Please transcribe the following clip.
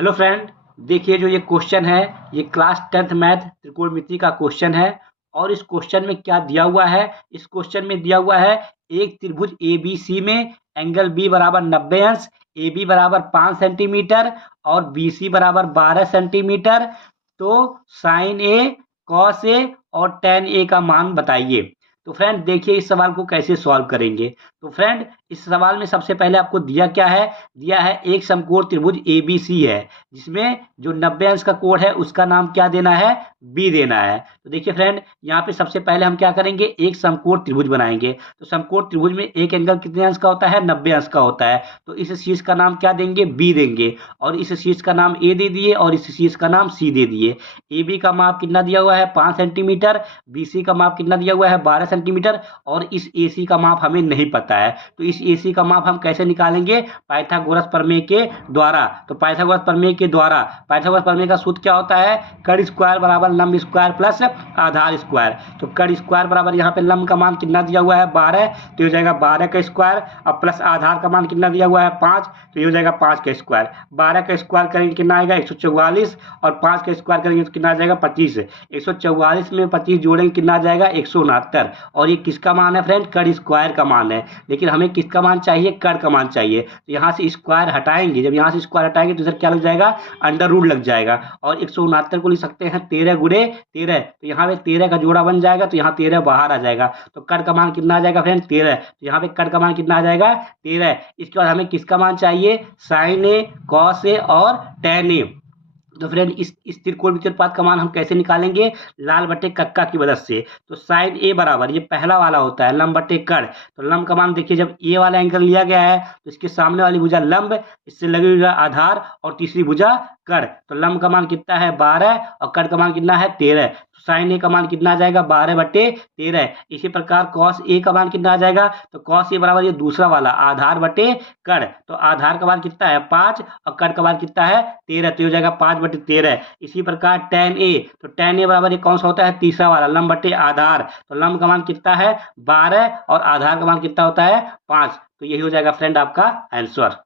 Hello friend, देखिए जो ये क्वेश्चन है ये क्लास 10th मैथ त्रिकोणमिति का क्वेश्चन है। और इस क्वेश्चन में क्या दिया हुआ है? इस क्वेश्चन में दिया हुआ है एक त्रिभुज ए बी सी में एंगल बी बराबर 90 अंश, ए बी बराबर 5 सेंटीमीटर और बी सी बराबर 12 सेंटीमीटर। तो साइन ए, कॉस ए और टेन ए का मान बताइए। तो फ्रेंड देखिए इस सवाल को कैसे सॉल्व करेंगे। तो फ्रेंड इस सवाल में सबसे पहले आपको दिया क्या है? दिया है एक समकोण त्रिभुज ए बी सी है, जिसमें जो 90 अंश का कोण है उसका नाम क्या देना है? बी देना है। तो देखिए फ्रेंड यहाँ पे सबसे पहले हम क्या करेंगे, एक समकोण त्रिभुज बनाएंगे। तो समकोण त्रिभुज में एक एंगल कितने अंश का होता है? 90 अंश का होता है। तो इस शीर्ष का नाम क्या देंगे? बी देंगे। और इस शीर्ष का नाम ए दे दिए और इस शीर्ष का नाम सी दे दिए। ए बी का माप कितना दिया हुआ है? 5 सेंटीमीटर। बी सी का माप कितना दिया हुआ है? 12 सेंटीमीटर। और इस ए सी का माप हमें नहीं पता है, तो इस ए सी का माप हम कैसे निकालेंगे? पाइथागोरस प्रमेय के द्वारा। तो पाइथागोरस प्रमेय के द्वारा, पाइथागोरस प्रमेय का सूत्र क्या होता है? कर्ण स्क्वायर बराबर लंब स्क्वायर प्लस आधार स्क्वायर। तो कर्ण स्क्वायर बराबर यहाँ पे लंब का मान कितना दिया हुआ है? 12, तो हो जाएगा 12 का स्क्वायर। अब प्लस आधार का मान कितना दिया हुआ है? 5, तो ये हो जाएगा 5 का स्क्वायर। 12 का स्क्वायर करेंगे कितना आएगा? 144। और 5 का स्क्वायर करेंगे तो कितना आ जाएगा? 25। 144 में 25 जोड़ेंगे कितना आ जाएगा? 169। और ये किसका मान है फ्रेंड? कर्ण स्क्वायर का मान है। लेकिन हमें किसका मान चाहिए? कर्ण का मान चाहिए। तो यहाँ से स्क्वायर हटाएंगे, जब यहाँ से स्क्वायर हटाएंगे तो इधर क्या लग जाएगा? अंडर रूट लग जाएगा। और 169 को लिख सकते हैं 13 गुणे 13। तो यहाँ पे 13 का जोड़ा बन जाएगा, तो यहाँ 13 बाहर आ जाएगा। तो कर्ण का मान कितना आ जाएगा फ्रेंड? 13। तो यहाँ पे कर्ण का मान कितना आ जाएगा? 13। इसके बाद हमें किसका मान चाहिए? साइन ए, कॉस ए और टेन ए। तो फ्रेंड इस त्रिकोणमिति अनुपात का मान हम कैसे निकालेंगे? लाल बटे कक्का की मदद से। तो साइन ए बराबर, ये पहला वाला होता है, लंब बटे कर्ण। तो लंब का मान देखिए, जब ए वाला एंगल लिया गया है तो इसके सामने वाली भुजा लंब, इससे लगी हुई आधार और तीसरी भुजा कर्ण। तो लंब का मान कितना है? 12 और कर्ण का मान कितना है? 13। तो साइन ए का मान कितना आ जाएगा? 12 बटे 13। इसी प्रकार कॉस ए का मान कितना आ जाएगा? तो कॉस ए बराबर ये दूसरा वाला आधार बटे कर्ण। तो आधार का मान कितना है? 5 और कर्ण का मान कितना है? 13। तो हो जाएगा 5 बटे 13। इसी प्रकार टेन ए, तो टेन ए बराबर ये कौन सा होता है? तीसरा वाला, लंब बटे आधार। तो लंब का मान कितना है? 12 और आधार का मान कितना होता है? 5। तो यही हो जाएगा फ्रेंड आपका आंसर।